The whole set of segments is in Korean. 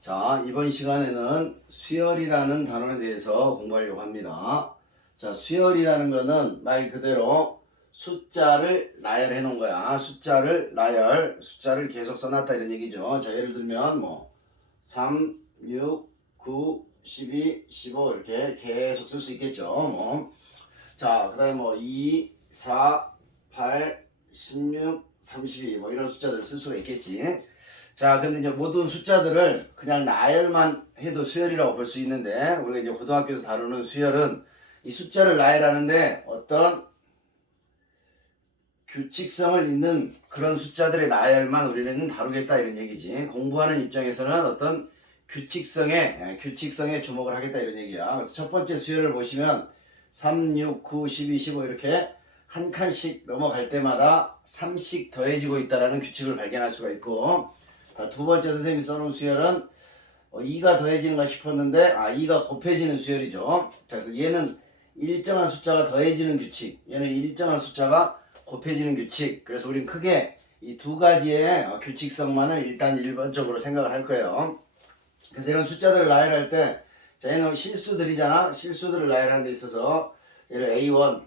자, 이번 시간에는 수열이라는 단원에 대해서 공부하려고 합니다. 자, 수열이라는 거는 말 그대로 숫자를 나열해 놓은 거야. 숫자를 나열, 숫자를 계속 써놨다 이런 얘기죠. 자, 예를 들면 3, 6, 9, 12, 15 이렇게 계속 쓸 수 있겠죠. 자, 그 다음에 2, 4, 8, 16, 32 이런 숫자들 쓸 수가 있겠지. 자, 근데 이제 모든 숫자들을 그냥 나열만 해도 수열이라고 볼 수 있는데, 우리가 이제 고등학교에서 다루는 수열은 이 숫자를 나열하는데 어떤 규칙성을 있는 그런 숫자들의 나열만 우리는 다루겠다 이런 얘기지. 공부하는 입장에서는 어떤 규칙성에 주목을 하겠다 이런 얘기야. 그래서 첫 번째 수열을 보시면 3, 6, 9, 12, 15 이렇게 한 칸씩 넘어갈 때마다 3씩 더해지고 있다는 규칙을 발견할 수가 있고, 두 번째 선생님이 써놓은 수열은 2가 더해지는가 싶었는데 2가 곱해지는 수열이죠. 자, 그래서 얘는 일정한 숫자가 더해지는 규칙, 얘는 일정한 숫자가 곱해지는 규칙. 그래서 우린 크게 이 두 가지의 규칙성만을 일단 일반적으로 생각을 할 거예요. 그래서 이런 숫자들을 나열할 때, 자, 얘는 실수들이잖아. 실수들을 나열하는 데 있어서 얘를 A1,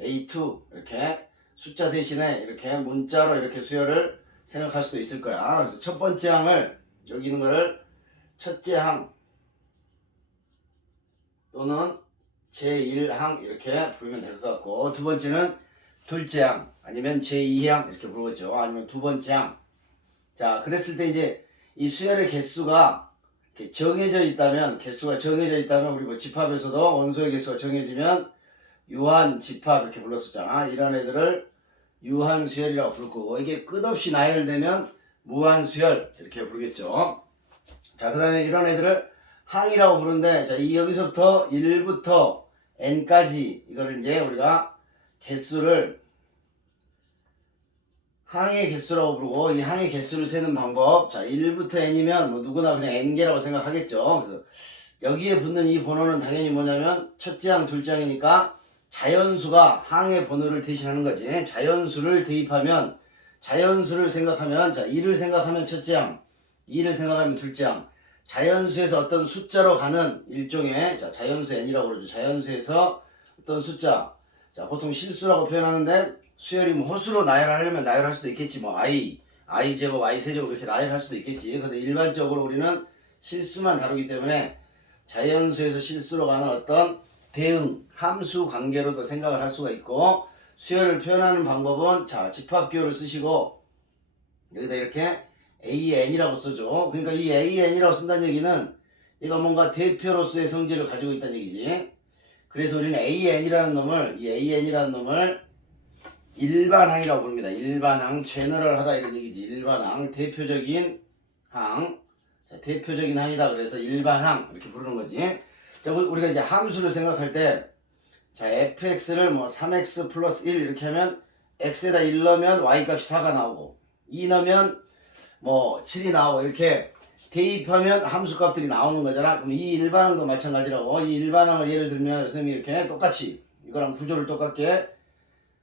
A2 이렇게 숫자 대신에 이렇게 문자로 이렇게 수열을 생각할 수도 있을 거야. 그래서 첫 번째 항을, 여기 있는 거를 첫째 항 또는 제1항 이렇게 부르면 될 것 같고, 두 번째는 둘째 항 아니면 제2항 이렇게 부르겠죠. 아니면 두 번째 항. 자, 그랬을 때 이제 이 수열의 개수가 이렇게 정해져 있다면, 우리 집합에서도 원소의 개수가 정해지면 유한 집합 이렇게 불렀었잖아. 이런 애들을 유한수열이라고 부를 거고, 이게 끝없이 나열되면 무한수열 이렇게 부르겠죠. 자, 그 다음에 이런 애들을 항이라고 부르는데, 자, 여기서부터 1부터 n까지 이거를 이제 우리가 개수를 항의 개수라고 부르고, 이 항의 개수를 세는 방법, 자, 1부터 n이면 누구나 그냥 n개라고 생각하겠죠. 그래서 여기에 붙는 이 번호는 당연히 뭐냐면 첫째 항, 둘째 항이니까 자연수가 항의 번호를 대신하는 거지. 자연수를 대입하면, 자연수를 생각하면, 자, 1을 생각하면 첫째 항, 2를 생각하면 둘째 항. 자연수에서 어떤 숫자로 가는 일종의, 자, 자연수 n이라고 그러죠. 자연수에서 어떤 숫자. 자, 보통 실수라고 표현하는데, 수열이 호수로 나열하려면 나열할 수도 있겠지. i 제곱, i 세제곱 이렇게 나열할 수도 있겠지. 근데 일반적으로 우리는 실수만 다루기 때문에 자연수에서 실수로 가는 어떤 대응, 함수 관계로도 생각을 할 수가 있고, 수열을 표현하는 방법은, 자, 집합기호를 쓰시고 여기다 이렇게 AN이라고 써줘. 그러니까 이 AN이라고 쓴다는 얘기는 얘가 뭔가 대표로서의 성질을 가지고 있다는 얘기지. 그래서 우리는 AN이라는 놈을 일반항이라고 부릅니다. 일반항, 제너럴하다 이런 얘기지. 일반항, 대표적인 항. 자, 대표적인 항이다. 그래서 일반항 이렇게 부르는 거지. 자, 우리가 이제 함수를 생각할 때, 자, fx를 3x 플러스 1 이렇게 하면 x에다 1 넣으면 y값이 4가 나오고, 2 넣으면 7이 나오고, 이렇게 대입하면 함수값들이 나오는 거잖아. 그럼 이 일반항도 마찬가지라고. 이 일반항을 예를 들면 선생님이 이렇게 똑같이 이거랑 구조를 똑같게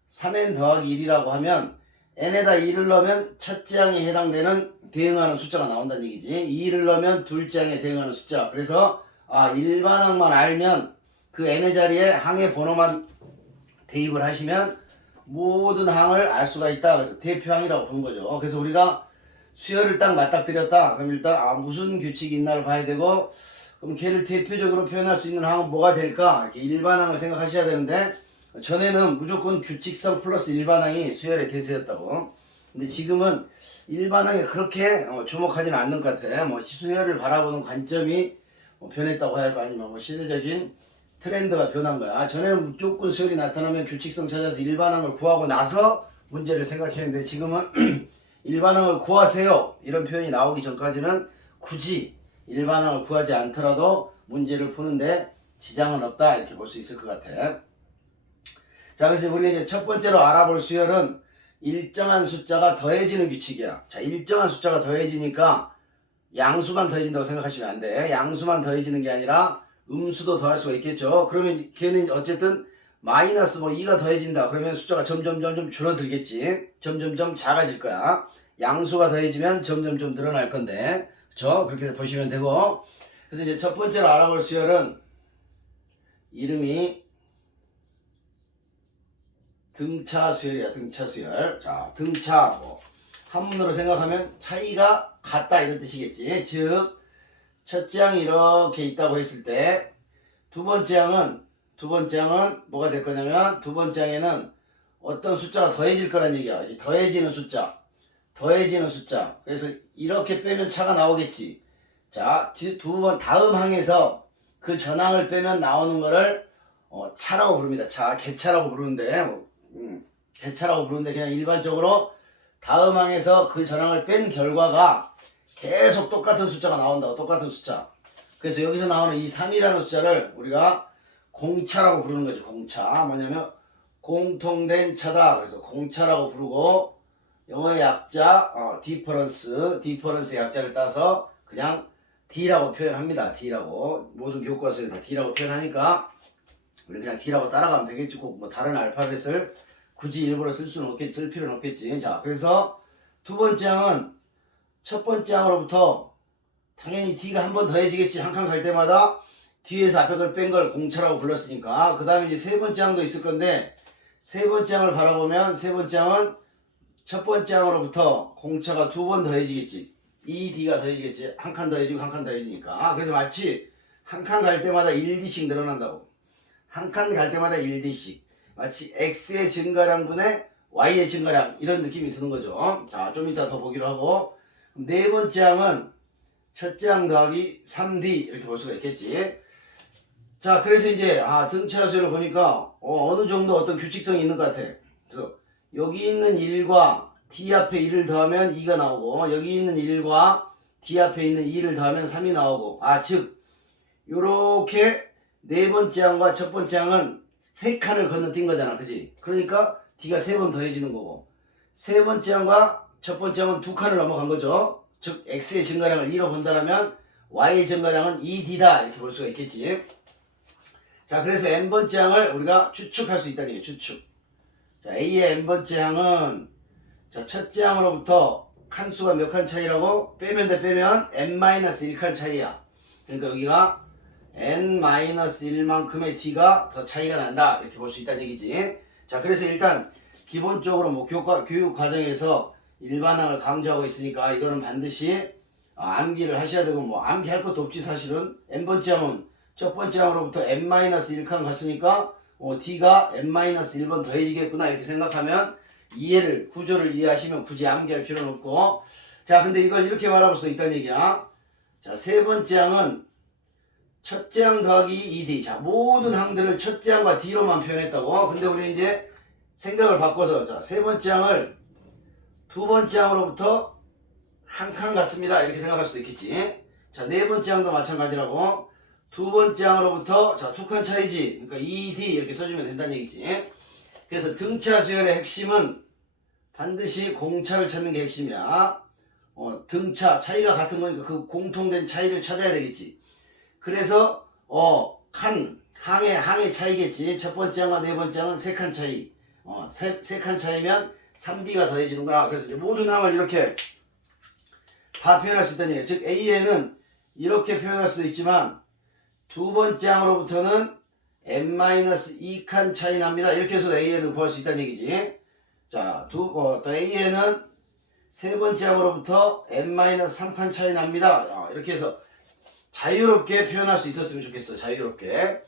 3n 더하기 1이라고 하면 n에다 2를 넣으면 첫째 항에 해당되는 대응하는 숫자가 나온다는 얘기지. 2를 넣으면 둘째 항에 대응하는 숫자. 그래서 일반항만 알면 그 n의 자리에 항의 번호만 대입을 하시면 모든 항을 알 수가 있다. 그래서 대표항이라고 부르는 거죠. 그래서 우리가 수열을 딱 맞닥뜨렸다. 그럼 일단 무슨 규칙이 있나를 봐야 되고, 그럼 걔를 대표적으로 표현할 수 있는 항은 뭐가 될까? 이렇게 일반항을 생각하셔야 되는데, 전에는 무조건 규칙성 플러스 일반항이 수열의 대세였다고. 근데 지금은 일반항에 그렇게 주목하지는 않는 것 같아. 수열을 바라보는 관점이 변했다고 해야 할까, 아니면 시대적인 트렌드가 변한 거야. 전에는 무조건 수열이 나타나면 규칙성 찾아서 일반항을 구하고 나서 문제를 생각했는데, 지금은 일반항을 구하세요 이런 표현이 나오기 전까지는 굳이 일반항을 구하지 않더라도 문제를 푸는데 지장은 없다 이렇게 볼 수 있을 것 같아. 자, 그래서 우리가 이제 첫 번째로 알아볼 수열은 일정한 숫자가 더해지는 규칙이야. 자, 일정한 숫자가 더해지니까 양수만 더해진다고 생각하시면 안 돼. 양수만 더해지는 게 아니라 음수도 더할 수가 있겠죠. 그러면 걔는 어쨌든 마이너스 2가 더해진다. 그러면 숫자가 점점 줄어들겠지. 점점 작아질 거야. 양수가 더해지면 점점 늘어날 건데, 그쵸? 그렇게 보시면 되고. 그래서 이제 첫 번째로 알아볼 수열은 이름이 등차 수열이야. 등차 수열. 자, 등차 뭐 한문으로 생각하면 차이가 같다 이런 뜻이겠지. 즉 첫째 항이 이렇게 있다고 했을 때 두 번째 항은 뭐가 될 거냐면 두 번째 항에는 어떤 숫자가 더해질 거란 얘기야. 더해지는 숫자. 그래서 이렇게 빼면 차가 나오겠지. 자, 두 번 다음 항에서 그 전항을 빼면 나오는 거를 차라고 부릅니다. 차, 개차라고 부르는데 개차라고 부르는데 그냥 일반적으로 다음 항에서 그 전항을 뺀 결과가 계속 똑같은 숫자가 나온다고. 똑같은 숫자. 그래서 여기서 나오는 이 3이라는 숫자를 우리가 공차라고 부르는 거죠. 공차. 뭐냐면 공통된 차다. 그래서 공차라고 부르고 영어의 약자 디퍼런스 약자를 따서 그냥 D라고 표현합니다. D라고. 모든 교과서에 다 D라고 표현하니까 우리 그냥 D라고 따라가면 되겠지. 꼭 뭐 다른 알파벳을 굳이 일부러 쓸 필요는 없겠지. 자, 그래서 두 번째 항은 첫 번째 항으로부터 당연히 D가 한 번 더해지겠지. 한 칸 갈 때마다 뒤에서 앞에 걸 뺀 걸 공차라고 불렀으니까. 그 다음에 이제 세 번째 항도 있을 건데 세 번째 항을 바라보면 세 번째 항은 첫 번째 항으로부터 공차가 두 번 더해지겠지. 2D가 더해지겠지. 한 칸 더해지고 한 칸 더해지니까. 그래서 마치 한 칸 갈 때마다 1D씩 늘어난다고. 한 칸 갈 때마다 1D씩. 마치 X의 증가량분의 Y의 증가량 이런 느낌이 드는 거죠. 자, 좀 이따 더 보기로 하고. 네 번째 항은 첫째 항 더하기 3D 이렇게 볼 수가 있겠지. 자, 그래서 이제 등차 수열을 보니까 어느 정도 어떤 규칙성이 있는 것 같아. 그래서 여기 있는 1과 D 앞에 1을 더하면 2가 나오고 여기 있는 1과 D 앞에 있는 2를 더하면 3이 나오고 즉 요렇게 네 번째 항과 첫 번째 항은 세 칸을 건너뛴 거잖아. 그지? 그러니까 D가 세 번 더해지는 거고 세 번째 항과 첫 번째 항은 두 칸을 넘어간 거죠. 즉 X의 증가량을 2로 본다면 Y의 증가량은 2D다 이렇게 볼 수가 있겠지. 자, 그래서 n번째 항을 우리가 추측할 수 있다는 얘기예요. 추측. 자, A의 n번째 항은 자, 첫째 항으로부터 칸수가 몇 칸 차이라고? 빼면 n-1칸 차이야. 그러니까 여기가 n-1만큼의 D가 더 차이가 난다. 이렇게 볼 수 있다는 얘기지. 자, 그래서 일단 기본적으로 뭐 교육 과정에서 일반항을 강조하고 있으니까 이거는 반드시 암기를 하셔야 되고 뭐 암기할 것도 없지 사실은. n번째 항은 첫 번째 항으로부터 n-1칸 갔으니까 D가 n-1번 더해지겠구나 이렇게 생각하면 구조를 이해하시면 굳이 암기할 필요는 없고. 자, 근데 이걸 이렇게 바라볼 수도 있다는 얘기야. 자, 세 번째 항은 첫째 항 더하기 2D. 자, 모든 항들을 첫째 항과 D로만 표현했다고. 근데 우리 이제 생각을 바꿔서 자, 세 번째 항을 두 번째 항으로부터 한 칸 갔습니다 이렇게 생각할 수도 있겠지. 자, 네 번째 항도 마찬가지라고. 두 번째 항으로부터 자, 두 칸 차이지. 그러니까 2D 이렇게 써주면 된다는 얘기지. 그래서 등차 수열의 핵심은 반드시 공차를 찾는 게 핵심이야. 등차 차이가 같은 거니까 그 공통된 차이를 찾아야 되겠지. 그래서 항의 차이겠지. 첫 번째 항과 네 번째 항은 세 칸 차이. 세 칸 차이면 3D가 더해지는 거야. 그래서 이제 모든 항을 이렇게 다 표현할 수 있다는 얘기야. 즉 A에는 이렇게 표현할 수도 있지만 두 번째 항으로부터는 n-2칸 차이 납니다. 이렇게 해서 A에는 구할 수 있다는 얘기지. 자, 또 A에는 세 번째 항으로부터 n-3칸 차이 납니다. 이렇게 해서 자유롭게 표현할 수 있었으면 좋겠어. 자유롭게.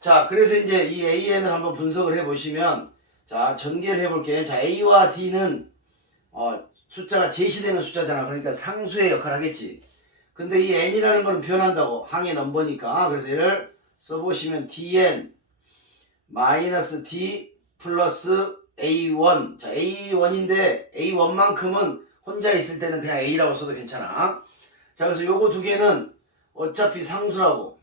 자, 그래서 이제 이 An을 한번 분석을 해보시면 자, 전개를 해볼게. 자, A와 D는 숫자가 제시되는 숫자잖아. 그러니까 상수의 역할을 하겠지. 근데 이 n이라는 거는 변한다고. 항의 넘버니까. 그래서 얘를 써보시면 dn -d 플러스 a1. 자, a1인데 a1만큼은 혼자 있을 때는 그냥 a라고 써도 괜찮아. 자, 그래서 요거 두 개는 어차피 상수라고.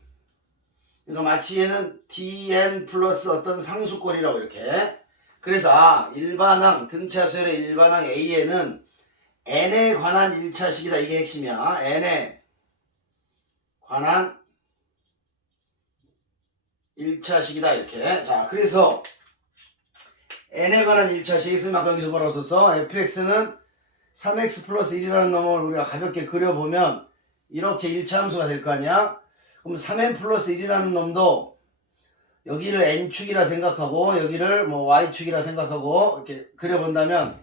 그러니까 마치 얘는 dn 플러스 어떤 상수꼴이라고 이렇게. 그래서 일반항 등차 수열의 일반항 A에는 n에 관한 1차식이다. 이게 핵심이야. n에 관한 1차식이다 이렇게. 자, 그래서 n에 관한 1차식이 있으면 아까 여기서 뭐라고 썼어? fx는 3x 플러스 1이라는 놈을 우리가 가볍게 그려보면 이렇게 1차 함수가 될 거 아니야? 그럼 3n 플러스 1이라는 놈도 여기를 n축이라 생각하고 여기를 뭐 y축이라 생각하고 이렇게 그려본다면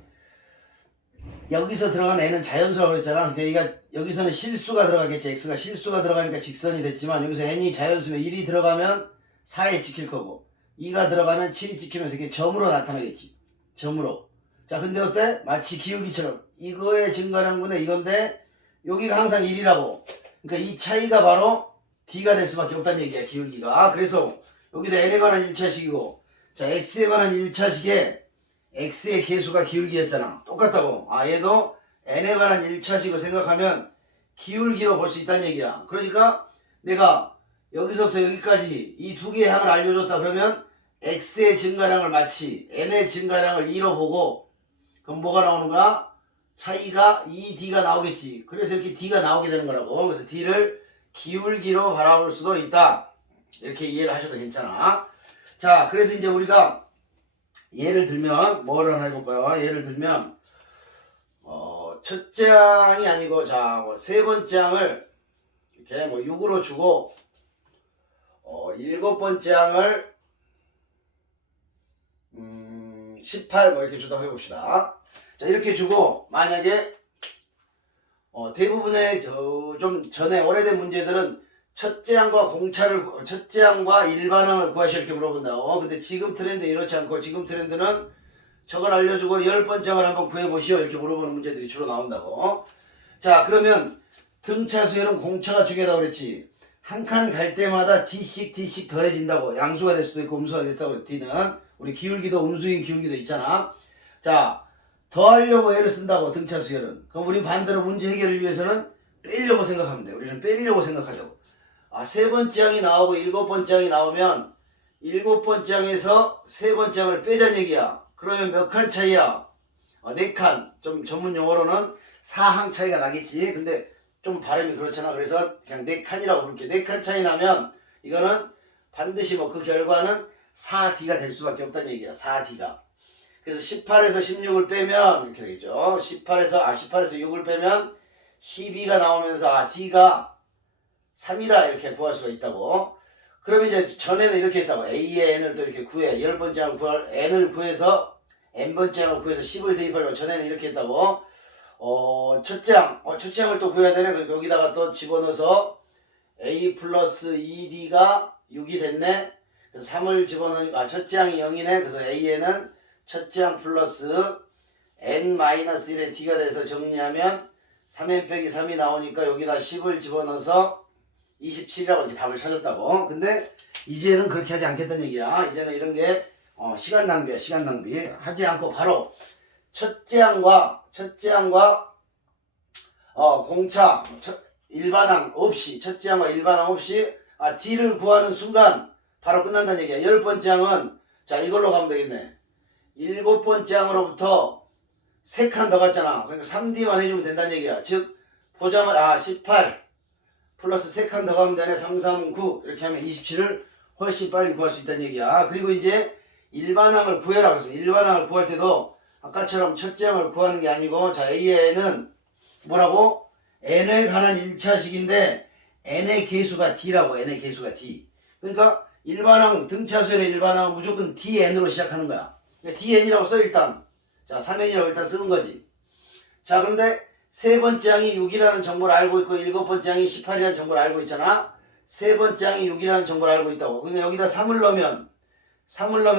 여기서 들어간 n은 자연수라고 그랬잖아. 그러니까 여기서는 실수가 들어가겠지. x가 실수가 들어가니까 직선이 됐지만 여기서 n이 자연수면 1이 들어가면 4에 찍힐 거고 2가 들어가면 7이 찍히면서 이게 점으로 나타나겠지. 점으로. 자, 근데 어때? 마치 기울기처럼 이거의 증가량분의 이건데 여기가 항상 1이라고. 그러니까 이 차이가 바로 d가 될 수밖에 없다는 얘기야. 기울기가. 그래서 여기도 n에 관한 1차식이고 자, x에 관한 1차식에 x의 계수가 기울기였잖아. 똑같다고. 아, 얘도 n에 관한 1차식을 생각하면 기울기로 볼 수 있다는 얘기야. 그러니까 내가 여기서부터 여기까지 이 두 개의 항을 알려줬다 그러면 x의 증가량을 마치 n의 증가량을 2로 보고 그럼 뭐가 나오는 거야? 차이가 2d가 나오겠지. 그래서 이렇게 d가 나오게 되는 거라고. 그래서 d를 기울기로 바라볼 수도 있다. 이렇게 이해를 하셔도 괜찮아. 자, 그래서 이제 우리가 예를 들면 뭐를 하나 해볼까요? 예를 들면 첫째 항이 아니고 자, 세 번째 항을 이렇게 뭐 6으로 주고 일곱 번째 항을 18 뭐 이렇게 주다고 해봅시다. 자, 이렇게 주고 만약에 대부분의 좀 전에 오래된 문제들은 첫째 항과 일반항을 구하시오 이렇게 물어본다고. 근데 지금 트렌드 이렇지 않고 지금 트렌드는 저걸 알려주고 10번째 항을 한번 구해보시오 이렇게 물어보는 문제들이 주로 나온다고. 자, 그러면 등차 수열은 공차가 중요하다고 그랬지. 한 칸 갈 때마다 d씩 더해진다고. 양수가 될 수도 있고 음수가 됐다고 그랬 d는. 우리 기울기도 음수인 기울기도 있잖아. 자, 더하려고 애를 쓴다고 등차 수열은. 그럼 우리 반대로 문제 해결을 위해서는 빼려고 생각하면 돼. 우리는 빼려고 생각하자고. 아, 세 번째 항이 나오고 일곱 번째 항이 나오면 일곱 번째 항에서 세 번째 항을 빼자는 얘기야. 그러면 몇 칸 차이야? 네 칸. 좀 전문 용어로는 4항 차이가 나겠지. 근데 좀 발음이 그렇잖아. 그래서 그냥 네 칸이라고 부를게. 네 칸 차이 나면 이거는 반드시 뭐 그 결과는 4d가 될 수밖에 없다는 얘기야. 4d가. 그래서 18에서 16을 빼면 이렇게 되겠죠. 18에서 6을 빼면 12가 나오면서 d가 3이다 이렇게 구할 수가 있다고. 그러면 이제 전에는 이렇게 했다고. a의 n을 또 이렇게 구해. 10번째 항을 n을 구해서 n번째 항을 구해서 10을 대입하려고 전에는 이렇게 했다고. 첫째 항을 또 구해야 되네. 그러니까 여기다가 또 집어넣어서 a 플러스 2d가 6이 됐네. 그래서 3을 집어넣으니까 첫째 항이 0이네. 그래서 a에는 첫째 항 플러스 n-1의 d가 돼서 정리하면 3n 빼기 3이 나오니까 여기다 10을 집어넣어서 27이라고 이렇게 답을 찾았다고. 근데 이제는 그렇게 하지 않겠다는 얘기야. 이제는 이런 게 시간 낭비야. 시간 낭비. 하지 않고 바로 첫째 항과 공차 일반항 없이 첫째 항과 일반항 없이 d를 구하는 순간 바로 끝난다는 얘기야. 10번째 항은 자 이걸로 가면 되겠네. 7번째 항으로부터 3칸 더 갔잖아. 그러니까 3d만 해주면 된다는 얘기야. 즉 보자마자 18 플러스 3칸 더 가면 되네. 3, 3, 9 이렇게 하면 27을 훨씬 빨리 구할 수 있다는 얘기야. 그리고 이제 일반항을 구해라. 그래서 일반항을 구할 때도 아까처럼 첫째 항을 구하는 게 아니고 자 A의 n은 뭐라고? n에 관한 1차식인데 n의 계수가 d라고. n의 계수가 d. 그러니까 일반항 등차수열의 일반항은 무조건 dn으로 시작하는 거야. dn이라고 써 일단. 자 3n이라고 일단 쓰는 거지. 자 그런데 세 번째 항이 6이라는 정보를 알고 있고 일곱 번째 항이 18이라는 정보를 알고 있잖아. 세 번째 항이 6이라는 정보를 알고 있다고. 그러니까 여기다 3을 넣으면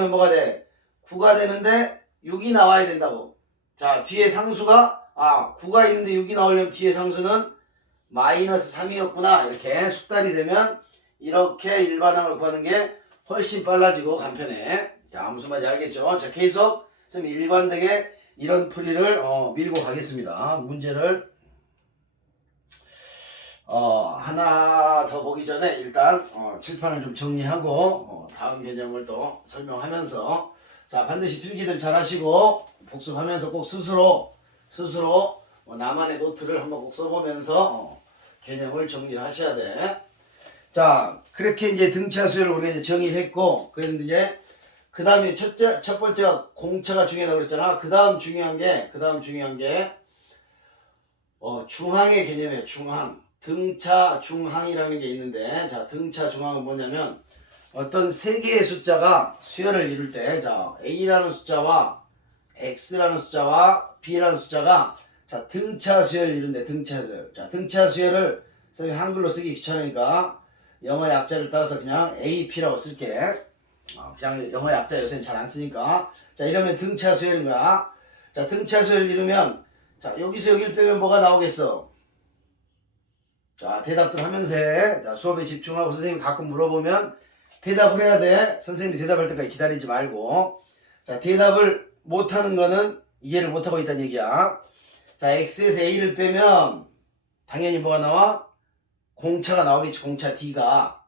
뭐가 돼? 9가 되는데 6이 나와야 된다고. 자 뒤에 상수가 9가 있는데 6이 나오려면 뒤에 상수는 마이너스 3이었구나. 이렇게 숙달이 되면 이렇게 일반항을 구하는 게 훨씬 빨라지고 간편해. 자 무슨 말인지 알겠죠? 자 계속 좀 일관되게 이런 풀이를 밀고 가겠습니다. 문제를 하나 더 보기 전에 일단 칠판을 좀 정리하고 다음 개념을 또 설명하면서 자 반드시 필기들 잘 하시고 복습하면서 꼭 스스로 나만의 노트를 한번 꼭 써보면서 개념을 정리를 하셔야 돼. 자 그렇게 이제 등차 수열을 우리가 이제 정의를 했고 그런데 이제 그 다음에 첫 번째가 공차가 중요하다고 그랬잖아. 그 다음 중요한 게 중항의 개념이에요. 중항. 등차 중항이라는 게 있는데, 자, 등차 중항은 뭐냐면 어떤 세 개의 숫자가 수열을 이룰 때, 자, A라는 숫자와 X라는 숫자와 B라는 숫자가 자, 등차 수열을 이룬대. 등차 수열. 자, 등차 수열을 선생님 한글로 쓰기 귀찮으니까 영어 약자를 따라서 그냥 AP라고 쓸게. 그냥 영어 약자 요새는 잘 안 쓰니까. 자, 이러면 등차 수열인 거야. 자, 등차 수열 이루면 자, 여기서 여기를 빼면 뭐가 나오겠어? 자, 대답들 하면서 해. 자, 수업에 집중하고 선생님이 가끔 물어보면 대답을 해야 돼. 선생님이 대답할 때까지 기다리지 말고. 자, 대답을 못하는 거는 이해를 못하고 있다는 얘기야. 자, X에서 A를 빼면 당연히 뭐가 나와? 공차가 나오겠지. 공차 D가.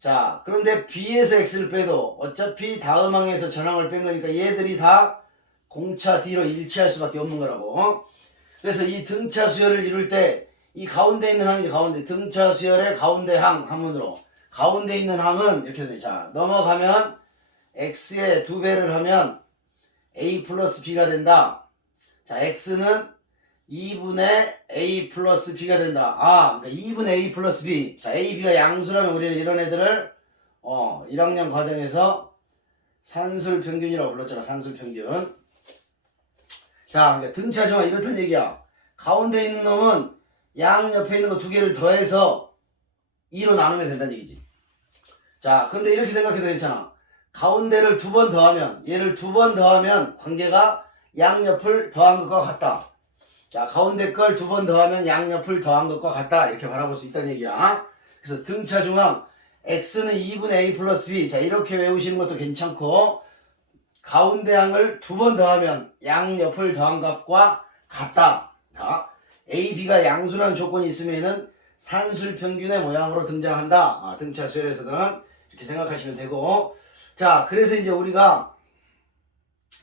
자, 그런데 B에서 X를 빼도 어차피 다음 항에서 전항을 뺀 거니까 얘들이 다 공차 D로 일치할 수밖에 없는 거라고. 그래서 이 등차 수열을 이룰 때 이 가운데 있는 항이죠. 가운데 등차 수열의 가운데 항 한문으로 가운데 있는 항은 이렇게 돼. 자, 넘어가면 X에 2배를 하면 A 플러스 B가 된다. 자, X는 2분의 A 플러스 B가 된다. 그러니까 2분의 A 플러스 B. 자, A, B가 양수라면 우리는 이런 애들을 1학년 과정에서 산술평균이라고 불렀잖아. 산술평균. 자, 그러니까 등차 중항 이렇단 얘기야. 가운데 있는 놈은 양 옆에 있는 거 2개를 더해서 2로 나누면 된다는 얘기지. 자, 그런데 이렇게 생각해도 괜찮아. 가운데를 2번 더하면, 얘를 2번 더하면 관계가 양옆을 더한 것과 같다. 자, 가운데 걸 2번 더하면 양옆을 더한 것과 같다. 이렇게 바라볼 수 있다는 얘기야. 그래서 등차 중항 X는 2분의 A 플러스 B. 자, 이렇게 외우시는 것도 괜찮고, 가운데 항을 2번 더하면 양옆을 더한 것과 같다. 자, A, B가 양수라는 조건이 있으면은 산술평균의 모양으로 등장한다. 등차 수열에서는 이렇게 생각하시면 되고. 자, 그래서 이제 우리가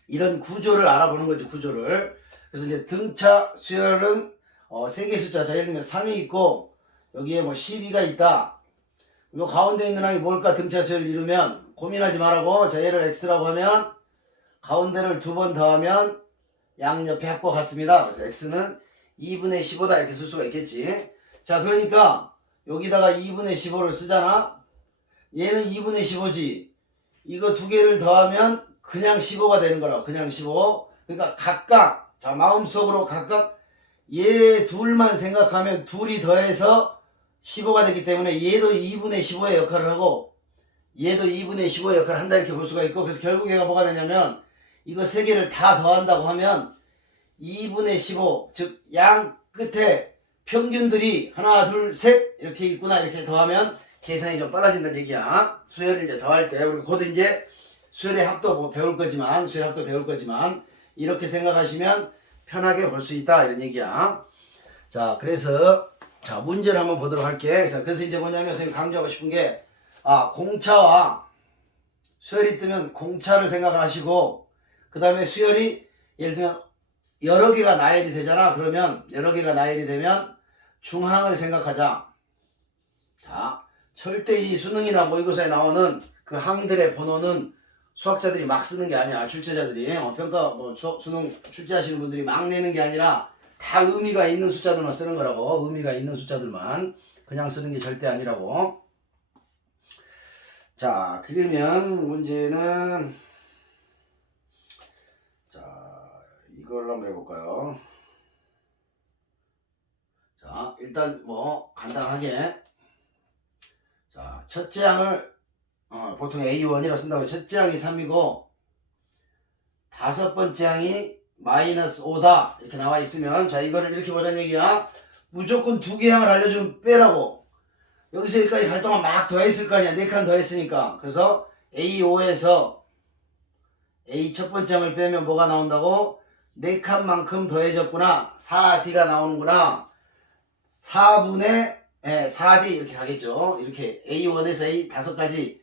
이런 구조를 알아보는 거죠. 구조를. 그래서 이제 등차 수열은 세 개의 숫자. 자, 예를 들면 3이 있고 여기에 뭐 12가 있다. 요 가운데 있는 항이 뭘까? 등차 수열을 이루면 고민하지 말라고. 자, 얘를 X라고 하면 가운데를 2번 더하면 양옆의 합과 같습니다. 그래서 X는 2분의 15다 이렇게 쓸 수가 있겠지. 자, 그러니까 여기다가 2분의 15를 쓰잖아. 얘는 2분의 15지. 이거 2개를 더하면 그냥 15가 되는 거라고. 그냥 15. 그러니까 각각, 자, 마음속으로 각각 얘 둘만 생각하면 둘이 더해서 15가 되기 때문에 얘도 2분의 15의 역할을 하고 얘도 2분의 15의 역할을 한다 이렇게 볼 수가 있고. 그래서 결국 얘가 뭐가 되냐면 이거 세 개를 다 더한다고 하면 2분의 15, 즉 양 끝에 평균들이 하나, 둘, 셋 이렇게 있구나. 이렇게 더하면 계산이 좀 빨라진다는 얘기야. 수열을 이제 더할 때 우리 곧 이제 수열의 합도 배울 거지만 이렇게 생각하시면 편하게 볼 수 있다 이런 얘기야. 자, 그래서 자, 문제를 한번 보도록 할게. 자, 그래서 이제 뭐냐면 선생님 강조하고 싶은 게 공차와 수열이 뜨면 공차를 생각을 하시고, 그 다음에 수열이 예를 들면 여러 개가 나열이 되잖아. 그러면 여러 개가 나열이 되면 중항을 생각하자. 자, 절대 이 수능이나 모의고사에 나오는 그 항들의 번호는 수학자들이 막 쓰는 게 아니야. 출제자들이 평가 수능 출제하시는 분들이 막 내는 게 아니라 다 의미가 있는 숫자들만 쓰는 거라고. 의미가 있는 숫자들만 그냥 쓰는 게 절대 아니라고. 자, 그러면 문제는 이걸로 한번 해볼까요? 자, 일단 뭐 간단하게 자, 첫째 항을 보통 A1이라 쓴다고. 첫째 항이 3이고 다섯 번째 항이 마이너스 5다 이렇게 나와 있으면, 자, 이거를 이렇게 보자는 얘기야. 무조건 2개 항을 알려주면 빼라고. 여기서 여기까지 갈 동안 막 더했을 거 아니야. 4칸 더했으니까. 그래서 A5에서 A 첫 번째 항을 빼면 뭐가 나온다고? 4칸만큼 더해졌구나. 4D가 나오는구나. 4분의 4D 이렇게 가겠죠. 이렇게 A1에서 A 5가지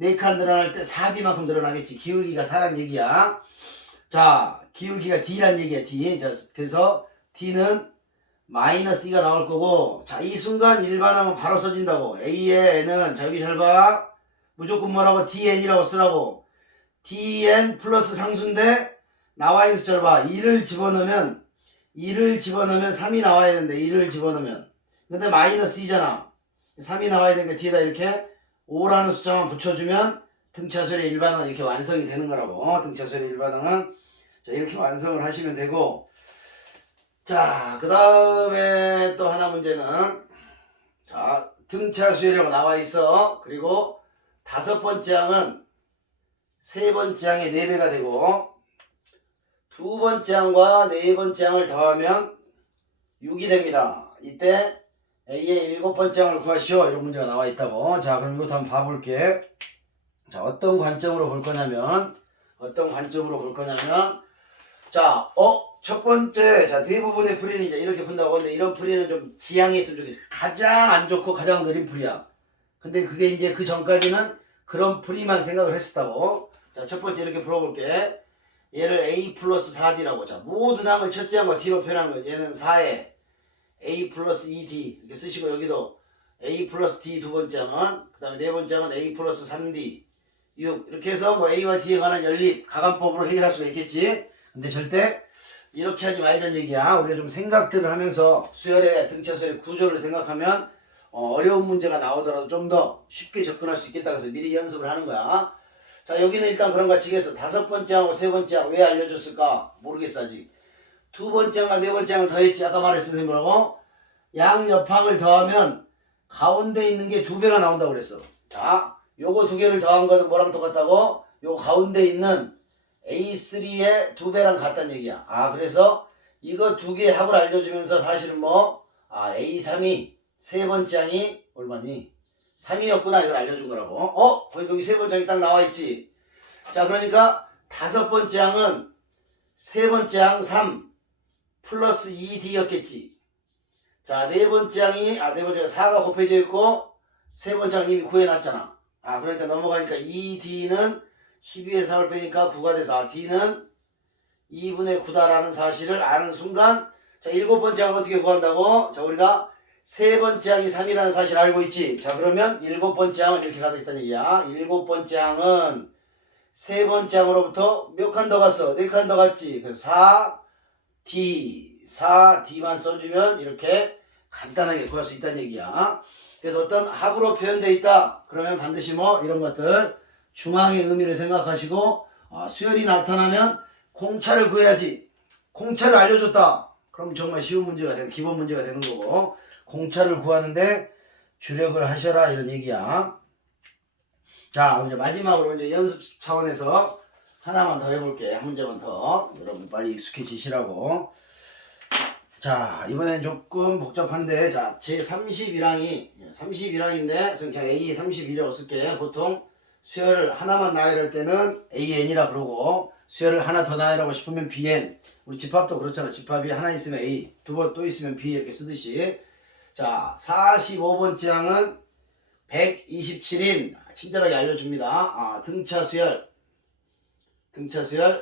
4칸 늘어날 때 4D만큼 늘어나겠지. 기울기가 4란 얘기야. 자, 기울기가 D란 얘기야. D. 그래서 D는 마이너스 2가 나올 거고, 자, 이 순간 일반하면 바로 써진다고. A의 N은, 자, 여기 잘 봐. 무조건 뭐라고? DN이라고 쓰라고. DN 플러스 상수인데 나와 있는 숫자를 봐. 2를 집어넣으면 3이 나와야 되는데 2를 집어넣으면 근데 마이너스 2잖아. 3이 나와야 되니까 뒤에다 이렇게 5라는 숫자만 붙여주면 등차수열의 일반항은 이렇게 완성이 되는 거라고. 등차수열의 일반항은 자 이렇게 완성을 하시면 되고, 자 그 다음에 또 하나 문제는 자 등차수열이라고 나와 있어. 그리고 다섯 번째 항은 세 번째 항의 4배가 되고, 두 번째 항과 네 번째 항을 더하면 6이 됩니다. 이때 A의 일곱 번째 항을 구하시오. 이런 문제가 나와 있다고. 자 그럼 이것도 한번 봐볼게. 자 어떤 관점으로 볼 거냐면 자 첫 번째, 자 대부분의 풀이는 이제 이렇게 푼다고. 근데 이런 풀이는 좀 지향이 있으면 좋겠어. 가장 안 좋고 가장 느린 풀이야. 근데 그게 이제 그 전까지는 그런 풀이만 생각을 했었다고. 자 첫 번째 이렇게 풀어볼게. 얘를 A 플러스 4D라고. 자 모든 항을 첫째 항과 D로 표현하는 거야. 얘는 4에 A 플러스 2D 이렇게 쓰시고, 여기도 A 플러스 D 두 번째 항은, 그 다음에 네 번째 항은 A 플러스 3D 6 이렇게 해서 뭐 A와 D에 관한 연립 가감법으로 해결할 수가 있겠지. 근데 절대 이렇게 하지 말자는 얘기야. 우리가 좀 생각들을 하면서 수열의 등차수열의 구조를 생각하면 어려운 문제가 나오더라도 좀 더 쉽게 접근할 수 있겠다. 그래서 미리 연습을 하는 거야. 자 여기는 일단 그런 거 치겠어. 다섯 번째 하고 세 번째 하고 왜 알려줬을까 모르겠어 아직. 두 번째 항과 네 번째 항을 더했지. 아까 말했던 거라고. 양옆항을 더하면 가운데 있는 게 2배가 나온다고 그랬어. 자 요거 두 개를 더한 거는 뭐랑 똑같다고? 요 가운데 있는 A3의 2배랑 같다는 얘기야. 그래서 이거 두 개의 합을 알려주면서 사실은 A3이 세 번째 항이 얼마니? 3이었구나 이걸 알려준 거라고. 여기 세 번째 항이 딱 나와 있지. 자 그러니까 다섯 번째 항은 세 번째 항 3 플러스 2D였겠지. 자 네 번째 항이 네 번째가 4가 곱해져 있고 세 번째 항 이미 구해놨잖아. 그러니까 넘어가니까 2D는 12에서 3을 빼니까 9가 돼서 D는 2분의 9다라는 사실을 아는 순간, 자 일곱 번째 항을 어떻게 구한다고? 자 우리가 세 번째 항이 3이라는 사실을 알고 있지. 자 그러면 일곱 번째 항은 이렇게 가겠다는 얘기야. 일곱 번째 항은 세 번째 항으로부터 몇 칸 더 갔어? 4칸 더 갔지. 그래서 4D만 써주면 이렇게 간단하게 구할 수 있다는 얘기야. 그래서 어떤 합으로 표현되어 있다. 그러면 반드시 이런 것들 중앙의 의미를 생각하시고, 수열이 나타나면 공차를 구해야지. 공차를 알려줬다. 그럼 정말 쉬운 문제가 되는, 기본 문제가 되는 거고, 공차를 구하는데 주력을 하셔라 이런 얘기야. 자 이제 마지막으로 이제 연습 차원에서 하나만 더 해볼게. 한 문제만 더. 여러분 빨리 익숙해지시라고. 자 이번엔 조금 복잡한데, 자 제 31항인데 그냥 A 31이라고 쓸게. 보통 수열을 하나만 나열할 때는 AN이라 그러고, 수열을 하나 더 나열하고 싶으면 BN. 우리 집합도 그렇잖아. 집합이 하나 있으면 A, 두 번 또 있으면 B 이렇게 쓰듯이. 자 45번째 항은 127인 친절하게 알려줍니다. 등차수열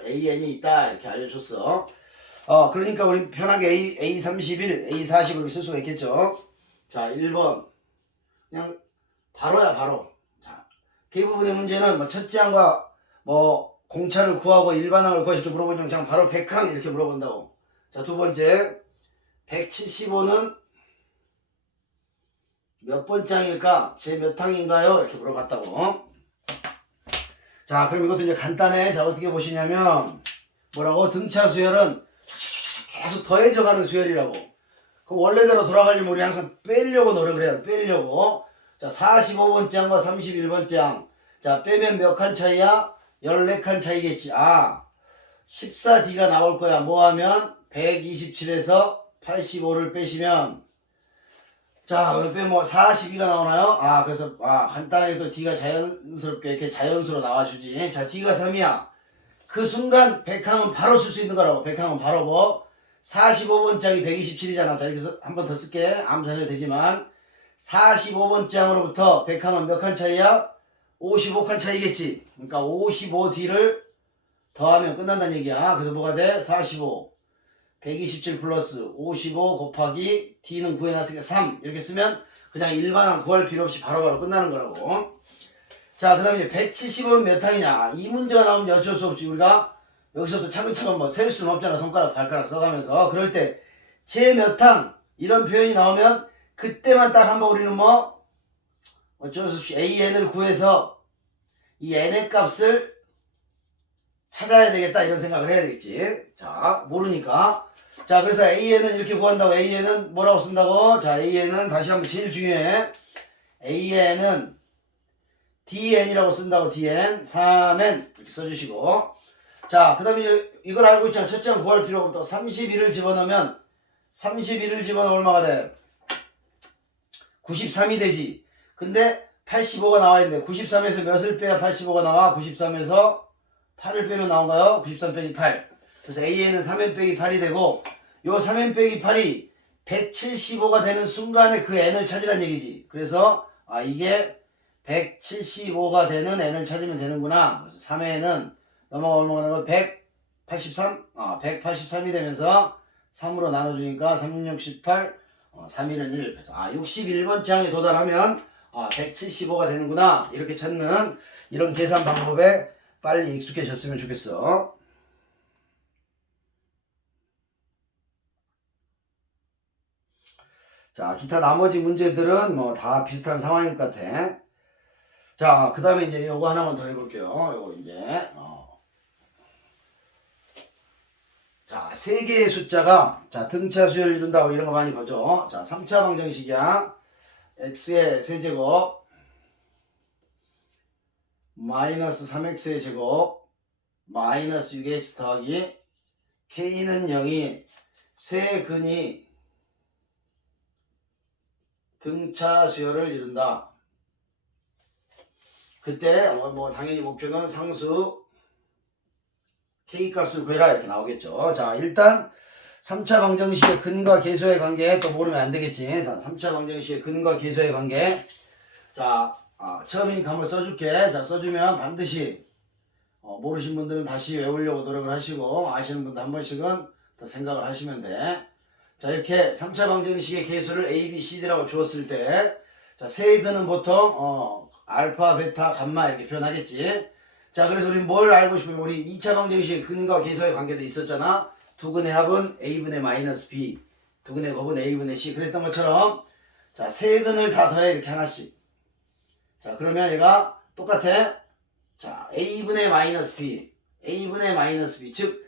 AN이 있다 이렇게 알려줬어. 그러니까 우리 편하게 A31, A40 이렇게 쓸 수가 있겠죠. 자 1번 그냥 바로야 바로. 자 대부분의 문제는 첫째 항과 공차를 구하고 일반항을 구하시게 물어보면 그냥 바로 100항 이렇게 물어본다고. 자 두 번째 175는 몇 번째 항일까? 제 몇 항인가요? 이렇게 물어봤다고. 자 그럼 이것도 이제 간단해. 자 어떻게 보시냐면 뭐라고? 등차 수열은 계속 더해져가는 수열이라고. 그럼 원래대로 돌아가려면 우리 항상 빼려고 노력을 해야 돼. 빼려고. 자 45번째 항과 31번째 항. 자 빼면 몇 칸 차이야? 14칸 차이겠지. 14D가 나올 거야. 뭐하면 127에서 85를 빼시면, 자 옆에 42가 나오나요? 그래서 간단하게 또 D가 자연스럽게 이렇게 자연수로 나와주지. 자 D가 3이야. 그 순간 100항은 바로 쓸 수 있는 거라고. 100항은 바로 45번째 항이 127이잖아. 자 이렇게 한 번 더 쓸게. 아무 자녀 되지만 45번째 항으로부터 100항은 몇 칸 차이야? 55칸 차이겠지. 그러니까 55D를 더하면 끝난다는 얘기야. 그래서 뭐가 돼? 45 127 플러스 55 곱하기 D는 구해놨으니까 3 이렇게 쓰면 그냥 일반항 구할 필요 없이 바로바로 끝나는 거라고. 자 그 다음에 175는 몇 항이냐. 이 문제가 나오면 어쩔 수 없지. 우리가 여기서도 차근차근 셀 수는 없잖아. 손가락 발가락 써가면서. 그럴 때 제 몇 항 이런 표현이 나오면 그때만 딱 한번 우리는 뭐 어쩔 수 없이 AN을 구해서 이 N의 값을 찾아야 되겠다 이런 생각을 해야 되겠지. 자, 모르니까. 자, 그래서 AN은 이렇게 구한다고. AN은 뭐라고 쓴다고? 자, AN은 다시 한번 제일 중요해. AN은 DN이라고 쓴다고. DN 3N 이렇게 써주시고. 자, 그 다음에 이걸 알고 있잖아. 첫째 항 구할 필요가 없다. 31을 집어넣으면 31을 집어넣으면 얼마가 돼? 93이 되지. 근데 85가 나와 있는데 93에서 몇을 빼야 85가 나와? 93에서 8을 빼면 나온가요? 93 빼기 8. 그래서 AN은 3N 빼기 8이 되고 요 3N 빼기 8이 175가 되는 순간에 그 N을 찾으란 얘기지. 그래서 이게 175가 되는 N을 찾으면 되는구나. 그래서 3N은 넘어가면 183? 183이 되면서 3으로 나눠주니까 3, 6, 18, 3, 1은 1. 그래서 61번째 항에 도달하면 175가 되는구나. 이렇게 찾는 이런 계산 방법에 빨리 익숙해졌으면 좋겠어. 자, 기타 나머지 문제들은 뭐 다 비슷한 상황일 것 같아. 자, 그 다음에 이제 요거 하나만 더 해볼게요. 요거 이제, 자, 세 개의 숫자가, 자, 등차 수열을 이룬다고 이런 거 많이 보죠. 자, 3차 방정식이야. x의 세제곱, 마이너스 3x의 제곱, 마이너스 6x 더하기, k는 0이 세 근이 등차 수열을 이룬다. 그때 뭐 당연히 목표는 상수 K값을 구해라 이렇게 나오겠죠. 자, 일단 3차 방정식의 근과 계수의 관계 또 모르면 안 되겠지. 자, 3차 방정식의 근과 계수의 관계. 자, 처음이니까 한번 써줄게. 자, 써주면 반드시 모르신 분들은 다시 외우려고 노력을 하시고 아시는 분들 한 번씩은 더 생각을 하시면 돼. 자, 이렇게 3차 방정식의 계수를 A, B, C, D라고 주었을 때 자, 세 근은 보통 알파, 베타, 감마 이렇게 표현하겠지. 자, 그래서 우리 뭘 알고 싶으면 우리 2차 방정식의 근과 계수의 관계도 있었잖아. 두 근의 합은 A분의 마이너스 B, 두 근의 곱은 A분의 C 그랬던 것처럼 자, 세 근을 다 더해 이렇게 하나씩. 자, 그러면 얘가 똑같아. 자, A분의 마이너스 B, A분의 마이너스 B 즉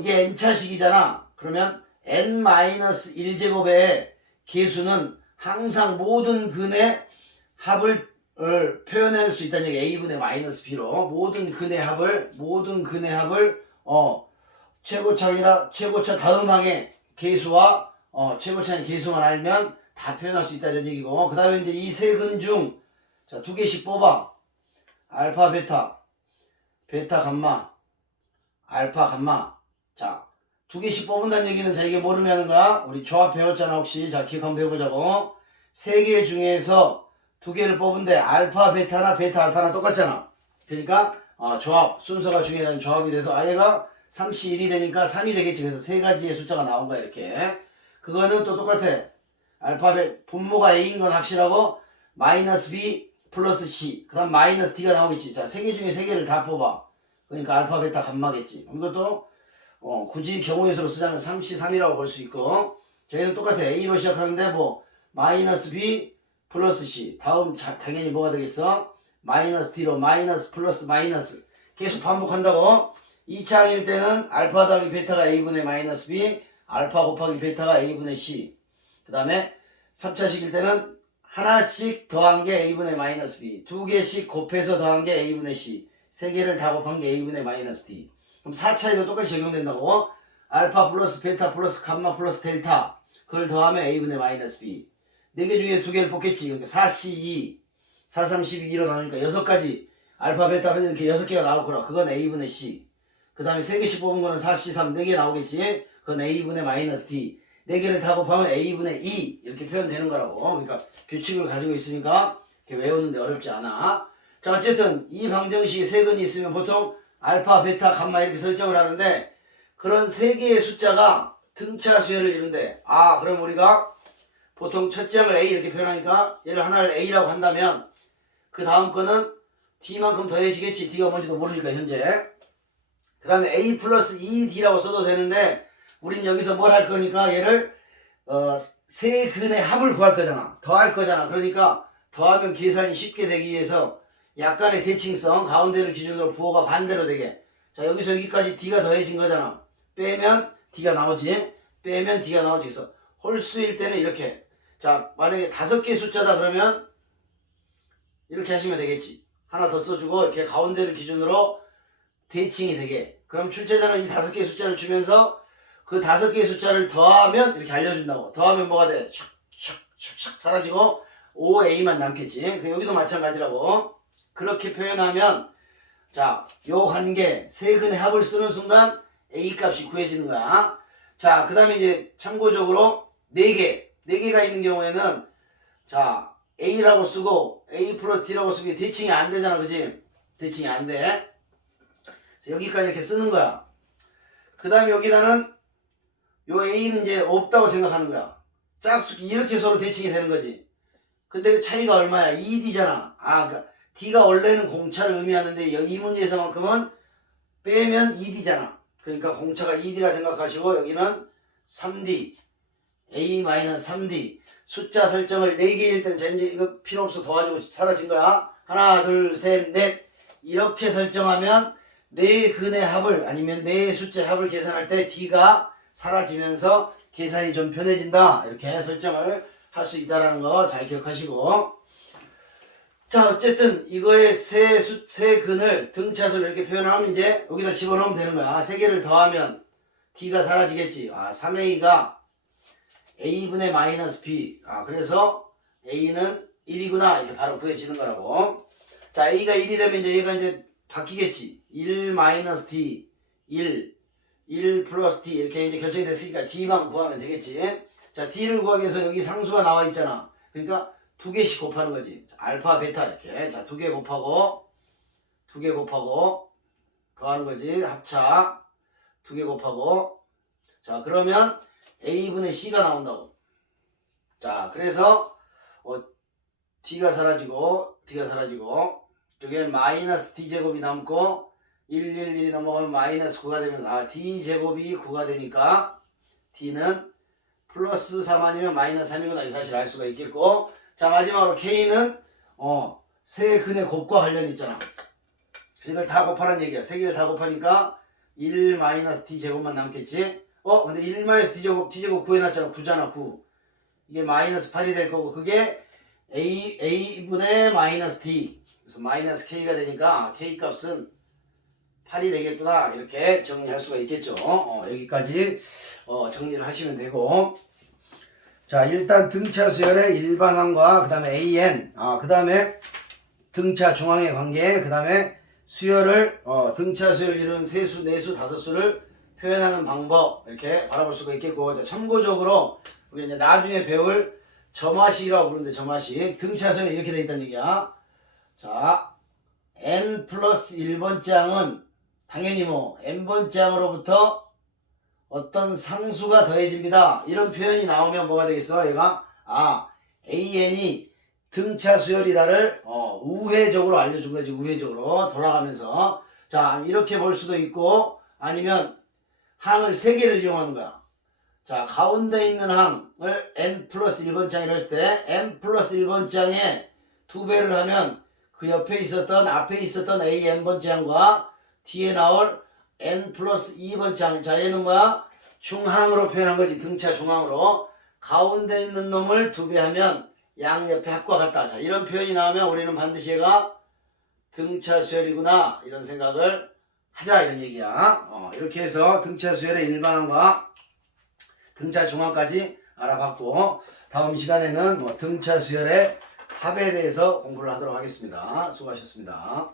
이게 n차식이잖아. 그러면 n-1제곱의 계수는 항상 모든 근의 합을 표현할 수 있다는 얘기. A분의 마이너스 B로 모든 근의 합을 최고차이나 최고차 다음 항의 계수와 최고차의 계수만 알면 다 표현할 수 있다는 얘기고, 그 다음에 이제 이 세 근 중 자, 두 개씩 뽑아. 알파 베타, 베타 감마, 알파 감마. 자, 두 개씩 뽑는다는 얘기는 자, 이게 모르면 하는 거야? 우리 조합 배웠잖아 혹시. 자, 기억 한번 해보자고. 세 개 중에서 두 개를 뽑은데 알파 베타나 베타 알파나 똑같잖아. 그러니까 조합 순서가 중요한 조합이 돼서 얘가 31이 되니까 3이 되겠지. 그래서 세 가지의 숫자가 나온 거야 이렇게. 그거는 또 똑같아. 알파벳 분모가 A인 건 확실하고 마이너스 B 플러스 C 그 다음 마이너스 D가 나오겠지. 자, 세 개 중에 세 개를 다 뽑아. 그러니까 알파 베타 감마겠지. 이것도 굳이 경우의 수로 쓰자면 3C3이라고 볼 수 있고, 저희는 똑같아. A로 시작하는데 뭐 마이너스 B 플러스 C 다음 당연히 뭐가 되겠어? 마이너스 D로 마이너스 플러스 마이너스 계속 반복한다고. 2차항일 때는 알파 더하기 베타가 A분의 마이너스 B, 알파 곱하기 베타가 A분의 C. 그 다음에 3차식일 때는 하나씩 더한 게 A분의 마이너스 B, 두 개씩 곱해서 더한 게 A분의 C, 세 개를 다 곱한 게 A분의 마이너스 D. 그럼 4차에도 똑같이 적용된다고. 알파 플러스 베타 플러스 감마 플러스 델타 그걸 더하면 A분의 마이너스 B. 4개 중에 2개를 뽑겠지. 그러니까 4C2 4, 3, 12로 나누니까 6가지 알파 베타 베타 이렇게 6개가 나올 거라. 그건 A분의 C. 그 다음에 3개씩 뽑은 거는 4C3 4개 나오겠지. 그건 A분의 마이너스 D. 4개를 다 곱하면 A분의 E 이렇게 표현되는 거라고. 그러니까 규칙을 가지고 있으니까 이렇게 외우는데 어렵지 않아. 자, 어쨌든 이 방정식이 세 근이 있으면 보통 알파, 베타, 감마 이렇게 설정을 하는데 그런 세 개의 숫자가 등차 수열을 이룬대. 그럼 우리가 보통 첫째 항을 A 이렇게 표현하니까 얘를 하나를 A라고 한다면 그 다음 거는 D만큼 더해지겠지. D가 뭔지도 모르니까 현재. 그 다음에 A 플러스 2D라고 써도 되는데 우린 여기서 뭘 할 거니까 얘를 세 근의 합을 구할 거잖아. 더할 거잖아. 그러니까 더하면 계산이 쉽게 되기 위해서 약간의 대칭성, 가운데를 기준으로 부호가 반대로 되게. 자, 여기서 여기까지 D가 더해진 거잖아. 빼면 D가 나오지. 빼면 D가 나오지. 그래서 홀수일 때는 이렇게. 자, 만약에 5개의 숫자다 그러면 이렇게 하시면 되겠지. 하나 더 써주고 이렇게 가운데를 기준으로 대칭이 되게. 그럼 출제자는 이 5개의 숫자를 주면서 그 5개의 숫자를 더하면 이렇게 알려준다고. 더하면 뭐가 돼? 샥샥샥샥 사라지고 5A만 남겠지. 여기도 마찬가지라고. 그렇게 표현하면 자, 요 관계 세근의 합을 쓰는 순간 A 값이 구해지는 거야. 자, 그 다음에 이제 참고적으로 4개가 있는 경우에는 자, A라고 쓰고 A 플러스 D라고 쓰면 대칭이 안 되잖아. 그지? 대칭이 안 돼. 여기까지 이렇게 쓰는 거야. 그 다음에 여기다는 요 A는 이제 없다고 생각하는 거야. 짝수기 이렇게 서로 대칭이 되는 거지. 근데 그 차이가 얼마야? 2D잖아. 그러니까 D가 원래는 공차를 의미하는데 이 문제에서만큼은 빼면 2D잖아. 그러니까 공차가 2D라 생각하시고 여기는 3D, A-3D 숫자 설정을 4개일 때는 자 이제 이거 필요 없어 도와주고 사라진 거야. 하나, 둘, 셋, 넷 이렇게 설정하면 4근의 합을 아니면 4숫자의 합을 계산할 때 D가 사라지면서 계산이 좀 편해진다. 이렇게 설정을 할 수 있다는 거 잘 기억하시고. 자, 어쨌든 이거의 세 근을 등차수를 이렇게 표현하면 이제 여기다 집어넣으면 되는 거야. 3개를 더하면 D가 사라지겠지. 3A가 A분의 마이너스 B. 그래서 A는 1이구나. 이렇게 바로 구해지는 거라고. 자, A가 1이 되면 이제 얘가 이제 바뀌겠지. 1 마이너스 D, 1 플러스 D 이렇게 이제 결정이 됐으니까 D만 구하면 되겠지. 자, D를 구하기 위해서 여기 상수가 나와 있잖아. 그러니까 2개씩 곱하는 거지. 자, 알파, 베타 이렇게. 자, 2개 곱하고 더하는 거지. 합차 2개 곱하고. 자, 그러면 A분의 C가 나온다고. 자, 그래서 D가 사라지고 저게 마이너스 D제곱이 남고 111이 넘어가면 마이너스 9가 되면 D제곱이 9가 되니까 D는 플러스 3 아니면 마이너스 3이구나 이 사실 알 수가 있겠고. 자, 마지막으로 K는 세 근의 곱과 관련이 있잖아. 그래서 이걸 다 곱하라는 얘기야. 3개를 다 곱하니까 1 마이너스 D제곱만 남겠지. 근데 1 마이너스 D제곱 구해놨잖아. 9잖아 9. 이게 마이너스 8이 될 거고 그게 A분의 마이너스 D. 그래서 마이너스 K가 되니까 K 값은 8이 되겠구나. 이렇게 정리할 수가 있겠죠. 여기까지 정리를 하시면 되고. 자, 일단 등차 수열의 일반항과 그 다음에 AN, 그 다음에 등차 중항의 관계, 그 다음에 수열을 등차 수열을 이루는 세수, 네수, 다섯수를 표현하는 방법 이렇게 바라볼 수가 있겠고. 자, 참고적으로 우리 이제 나중에 배울 점화식이라고 부르는데 점화식 등차 수열이 이렇게 돼 있다는 얘기야. 자, n 플러스 1번 장은 당연히 n번 장으로부터 어떤 상수가 더해집니다. 이런 표현이 나오면 뭐가 되겠어? 얘가 AN이 등차 수열이다를 우회적으로 알려준 거지. 우회적으로 돌아가면서. 자, 이렇게 볼 수도 있고 아니면 항을 3개를 이용하는 거야. 자, 가운데 있는 항을 n 플러스 1번 장이라고 했을 때 n 플러스 1번 장에 2배를 하면 그 앞에 있었던 AN번 장과 뒤에 나올 n 플러스 2번 장. 자, 얘는 뭐야? 중항으로 표현한 거지. 등차 중항으로. 가운데 있는 놈을 2배 하면 양옆의 합과 같다. 자, 이런 표현이 나오면 우리는 반드시 얘가 등차 수열이구나. 이런 생각을 하자. 이런 얘기야. 이렇게 해서 등차 수열의 일반항과 등차 중항까지 알아봤고, 다음 시간에는 등차 수열의 합에 대해서 공부를 하도록 하겠습니다. 수고하셨습니다.